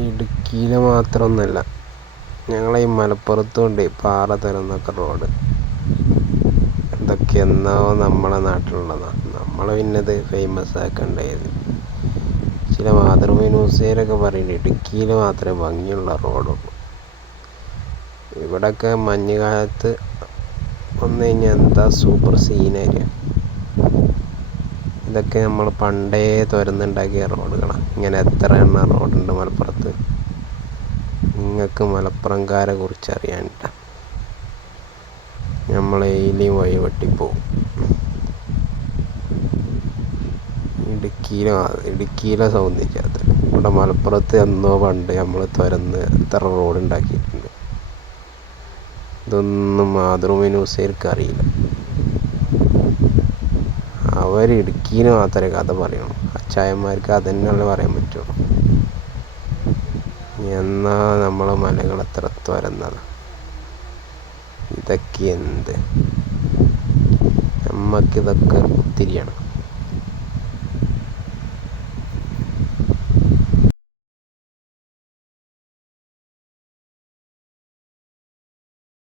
ഇടുക്കിയിൽ മാത്രമൊന്നുമല്ല, ഞങ്ങളെ ഈ മലപ്പുറത്തുണ്ട് പാറ തുരന്നൊക്കെ റോഡ്. ഇതൊക്കെ എന്നോ നമ്മളെ നാട്ടിലുള്ളതാണ്. നമ്മൾ പിന്നെ ഇത് ഫേമസ് ആക്കണ്ടായത്. ചില മാതൃഭൂമി ന്യൂസുകാരൊക്കെ പറയുന്നത് ഇടുക്കിയിൽ മാത്രമേ ഭംഗിയുള്ള റോഡുള്ളൂ. ഇവിടെയൊക്കെ മഞ്ഞുകാലത്ത് വന്നു കഴിഞ്ഞാൽ എന്താ സൂപ്പർ സീനറിയാണ്. ഇതൊക്കെ നമ്മൾ പണ്ടേ തുരന്നുണ്ടാക്കിയ റോഡുകളാണ്. ഇങ്ങനെ എത്ര എണ്ണം റോഡുണ്ട് മലപ്പുറത്ത്. നിങ്ങൾക്ക് മലപ്പുറംകാരെ കുറിച്ച് അറിയാനില്ല. നമ്മൾ എയിലെയും വഴി വെട്ടിപ്പോവും. ഇടുക്കിയിലെ സൗന്ദര്യം ഇവിടെ മലപ്പുറത്ത് എന്നോ പണ്ട് നമ്മൾ തുരന്ന് എത്ര റോഡ് ഉണ്ടാക്കിയിട്ടുണ്ട്. ഇതൊന്നും മാതൃഭൂമി ന്യൂസുകാർക്ക് അറിയില്ല. അവർ ഇടുക്കിയിൽ മാത്രമേ കഥ പറയണു. അച്ചായന്മാർക്ക് അതന്നെയല്ലേ പറയാൻ പറ്റുള്ളൂ. എന്നാ നമ്മളെ മലകൾ എത്ര തുരന്നതാണ്. ഇതൊക്കെ എന്ത്, നമ്മക്കിതൊക്കെ പുത്തിരിയാണ്.